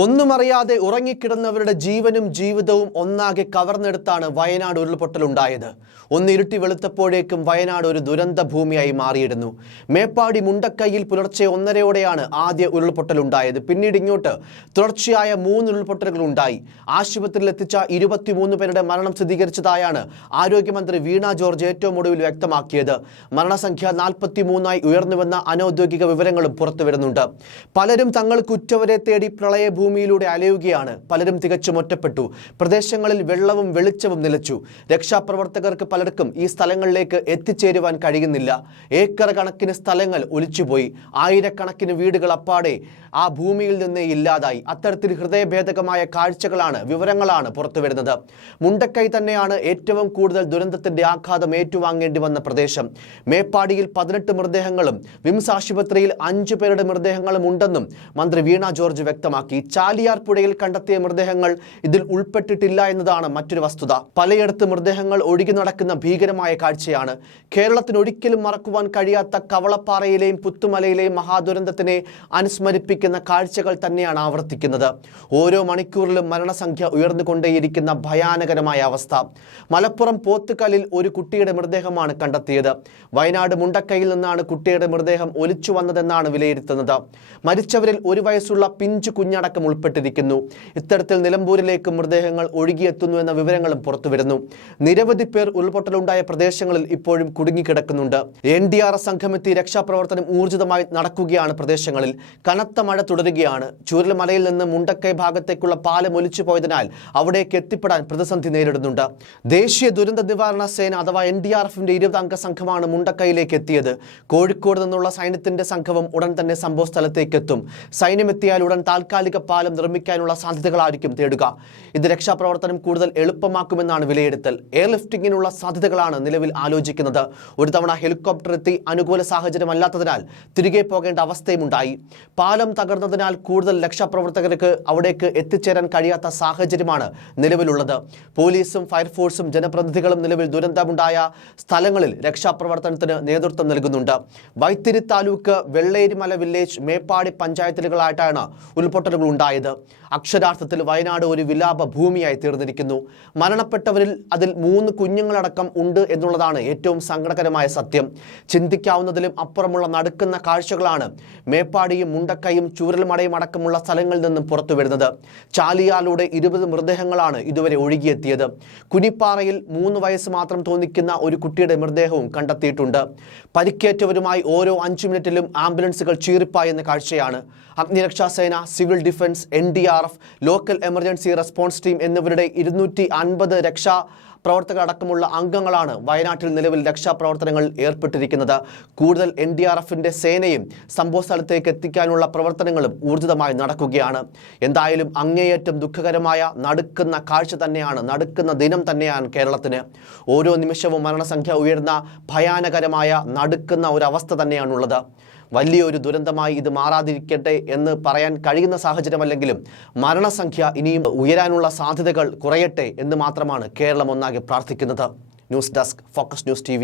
ഒന്നും അറിയാതെ ഉറങ്ങിക്കിടന്നവരുടെ ജീവനും ജീവിതവും ഒന്നാകെ കവർന്നെടുത്താണ് വയനാട് ഉരുൾപൊട്ടലുണ്ടായത്. ഒന്ന് ഇരുട്ടി വെളുത്തപ്പോഴേക്കും വയനാട് ഒരു ദുരന്ത ഭൂമിയായി മാറിയിരുന്നു. മേപ്പാടി മുണ്ടക്കൈയിൽ പുലർച്ചെ ഒന്നരയോടെയാണ് ആദ്യ ഉരുൾപൊട്ടലുണ്ടായത്. പിന്നീട് ഇങ്ങോട്ട് തുടർച്ചയായ മൂന്ന് ഉരുൾപൊട്ടലുകൾ ഉണ്ടായി. ആശുപത്രിയിൽ എത്തിച്ച ഇരുപത്തിമൂന്ന് പേരുടെ മരണം സ്ഥിരീകരിച്ചതായാണ് ആരോഗ്യമന്ത്രി വീണ ജോർജ് ഏറ്റവും ഒടുവിൽ വ്യക്തമാക്കിയത്. മരണസംഖ്യ നാൽപ്പത്തി മൂന്നായി ഉയർന്നുവെന്ന അനൌദ്യോഗിക വിവരങ്ങളും പുറത്തുവരുന്നുണ്ട്. പലരും തങ്ങൾ കുറ്റവരെ തേടി പ്രളയഭൂമിയിലൂടെ അലയുകയാണ്. പലരും തികച്ചും ഒറ്റപ്പെട്ടു. പ്രദേശങ്ങളിൽ വെള്ളവും വെളിച്ചവും നിലച്ചു. രക്ഷാപ്രവർത്തകർക്ക് പലർക്കും ഈ സ്ഥലങ്ങളിലേക്ക് എത്തിച്ചേരുവാൻ കഴിയുന്നില്ല. ഏക്കർ കണക്കിന് സ്ഥലങ്ങൾ ഒലിച്ചുപോയി. ആയിരക്കണക്കിന് വീടുകൾ അപ്പാടെ ആ ഭൂമിയിൽ നിന്ന് ഇല്ലാതായി. അത്തരത്തിൽ ഹൃദയഭേദകമായ കാഴ്ചകളാണ് വിവരങ്ങളാണ് പുറത്തുവരുന്നത്. മുണ്ടക്കൈ തന്നെയാണ് ഏറ്റവും കൂടുതൽ ദുരന്തത്തിന്റെ ആഘാതം ഏറ്റുവാങ്ങേണ്ടി വന്ന പ്രദേശം. മേപ്പാടിയിൽ പതിനെട്ട് മൃതദേഹങ്ങളും വിംസ് ആശുപത്രിയിൽ അഞ്ചു പേരുടെ മൃതദേഹങ്ങളും ഉണ്ടെന്നും മന്ത്രി വീണ ജോർജ് വ്യക്തമാക്കി. ചാലിയാർ പുഴയിൽ കണ്ടെത്തിയ മൃതദേഹങ്ങൾ ഇതിൽ ഉൾപ്പെട്ടിട്ടില്ല എന്നതാണ് മറ്റൊരു വസ്തുത. പലയിടത്ത് മൃതദേഹങ്ങൾ ഒഴുകി നടക്കുന്ന ഭീകരമായ കാഴ്ചയാണ്. കേരളത്തിന് ഒരിക്കലും മറക്കുവാൻ കഴിയാത്ത കവളപ്പാറയിലെയും പുത്തുമലയിലെയും മഹാദുരന്തത്തിനെ അനുസ്മരിപ്പിക്കുന്ന കാഴ്ചകൾ തന്നെയാണ് ആവർത്തിക്കുന്നത്. ഓരോ മണിക്കൂറിലും മരണസംഖ്യ ഉയർന്നുകൊണ്ടേയിരിക്കുന്ന ഭയാനകരമായ അവസ്ഥ. മലപ്പുറം പോത്തുകലിൽ ഒരു കുട്ടിയുടെ മൃതദേഹമാണ് കണ്ടെത്തിയത്. വയനാട് മുണ്ടക്കയിൽ നിന്നാണ് കുട്ടിയുടെ മൃതദേഹം ഒലിച്ചു വന്നതെന്നാണ് വിലയിരുത്തുന്നത്. മരിച്ചവരിൽ ഒരു വയസ്സുള്ള പിഞ്ചു കുഞ്ഞടക്കം ഉൾപ്പെട്ടിരിക്കുന്നു. ഇത്തരത്തിൽ നിലമ്പൂരിലേക്ക് മൃതദേഹങ്ങൾ ഒഴുകിയെത്തുന്നു എന്ന വിവരങ്ങളും പുറത്തുവരുന്നു. നിരവധി പേർ ഉരുൾപൊട്ടലുണ്ടായ പ്രദേശങ്ങളിൽ ഇപ്പോഴും കുടുങ്ങിക്കിടക്കുന്നുണ്ട്. എൻ ഡി ആർ എസ് സംഘമെത്തി രക്ഷാപ്രവർത്തനം ഊർജിതമായി നടക്കുകയാണ് പ്രദേശങ്ങളിൽ. കനത്ത മഴ തുടരുകയാണ്. ചൂരൽമലയിൽ നിന്ന് മുണ്ടക്കൈ ഭാഗത്തേക്കുള്ള പാലം ഒലിച്ചു പോയതിനാൽ അവിടേക്ക് എത്തിപ്പെടാൻ പ്രതിസന്ധി നേരിടുന്നുണ്ട്. ദേശീയ ദുരന്ത നിവാരണ സേന അഥവാ എൻ ഡി ആർ എഫിന്റെ ഇരുപത് അംഗ സംഘമാണ് മുണ്ടക്കൈയിലേക്ക് എത്തിയത്. കോഴിക്കോട് നിന്നുള്ള സൈന്യത്തിന്റെ സംഘവും ഉടൻ തന്നെ സംഭവ സ്ഥലത്തേക്ക് എത്തും സൈന്യമെത്തിയാൽ ഉടൻ താൽക്കാലിക പാലം നിർമ്മിക്കാനുള്ള സാധ്യതകളായിരിക്കും തേടുക. ഇത് രക്ഷാപ്രവർത്തനം കൂടുതൽ എളുപ്പമാക്കുമെന്നാണ് വിലയിരുത്തൽ. എയർലിഫ്റ്റിംഗിനുള്ള സാധ്യതകളാണ് നിലവിൽ ആലോചിക്കുന്നത്. ഒരു തവണ ഹെലികോപ്റ്റർ എത്തി അനുകൂല സാഹചര്യമല്ലാത്തതിനാൽ തിരികെ പോകേണ്ട അവസ്ഥയുമുണ്ടായി. പാലം തകർന്നതിനാൽ കൂടുതൽ രക്ഷാപ്രവർത്തകർക്ക് അവിടേക്ക് എത്തിച്ചേരാൻ കഴിയാത്ത സാഹചര്യമാണ് നിലവിലുള്ളത്. പോലീസും ഫയർഫോഴ്സും ജനപ്രതിനിധികളും നിലവിൽ ദുരന്തമുണ്ടായ സ്ഥലങ്ങളിൽ രക്ഷാപ്രവർത്തനത്തിന് നേതൃത്വം നൽകുന്നുണ്ട്. വൈത്തിരി താലൂക്ക് വെള്ളേരിമല വില്ലേജ് മേപ്പാടി പഞ്ചായത്തുകളായിട്ടാണ് ഉരുൾപൊട്ടലുകൾ ഉണ്ടായത്. അക്ഷരാർത്ഥത്തിൽ വയനാട് ഒരു വിലാപ ഭൂമിയായി തീർന്നിരിക്കുന്നു. മരണപ്പെട്ടവരിൽ അതിൽ മൂന്ന് കുഞ്ഞുങ്ങളടക്കം ഉണ്ട് എന്നുള്ളതാണ് ഏറ്റവും സങ്കടകരമായ സത്യം. ചിന്തിക്കാവുന്നതിലും അപ്പുറമുള്ള നടുക്കുന്ന കാഴ്ചകളാണ് മേപ്പാടിയും മുണ്ടക്കയും ചൂരൽമടയും അടക്കമുള്ള സ്ഥലങ്ങളിൽ നിന്നും പുറത്തു വരുന്നത്. ചാലിയാലൂടെ ഇരുപത് മൃതദേഹങ്ങളാണ് ഇതുവരെ ഒഴുകിയെത്തിയത്. കുനിപ്പാറയിൽ മൂന്ന് വയസ്സ് മാത്രം തോന്നിക്കുന്ന ഒരു കുട്ടിയുടെ മൃതദേഹവും കണ്ടെത്തിയിട്ടുണ്ട്. പരിക്കേറ്റവരുമായി ഓരോ അഞ്ച് മിനിറ്റിലും ആംബുലൻസുകൾ ചീറിപ്പായെന്ന കാഴ്ചയാണ്. അഗ്നിരക്ഷാസേന civil defence N D R F local emergency response team എന്നിവരുടെ ഇരുന്നൂറ്റി അൻപത് രക്ഷാ പ്രവർത്തകർ അടക്കമുള്ള അംഗങ്ങളാണ് വയനാട്ടിൽ നിലവിൽ രക്ഷാപ്രവർത്തനങ്ങൾ ഏർപ്പെട്ടിരിക്കുന്നത്. കൂടുതൽ എൻ ഡി ആർ എഫിന്റെ സേനയും സംഭവ സ്ഥലത്തേക്ക് എത്തിക്കാനുള്ള പ്രവർത്തനങ്ങളും ഊർജിതമായി നടക്കുകയാണ്. എന്തായാലും അങ്ങേയറ്റം ദുഃഖകരമായ നടുക്കുന്ന കാഴ്ച തന്നെയാണ് നടുക്കുന്ന ദിനം തന്നെയാണ് കേരളത്തിന്. ഓരോ നിമിഷവും മരണസംഖ്യ ഉയർന്ന ഭയാനകരമായ നടുക്കുന്ന ഒരവസ്ഥ തന്നെയാണുള്ളത്. വലിയൊരു ദുരന്തമായി ഇത് മാറാതിരിക്കട്ടെ എന്ന് പറയാൻ കഴിയുന്ന സാഹചര്യമല്ലെങ്കിലും മരണസംഖ്യ ഇനിയും ഉയരാനുള്ള സാധ്യതകൾ കുറയട്ടെ എന്ന് മാത്രമാണ് കേരളം ഒന്നാകെ പ്രാർത്ഥിക്കുന്നത്. News desk focus news T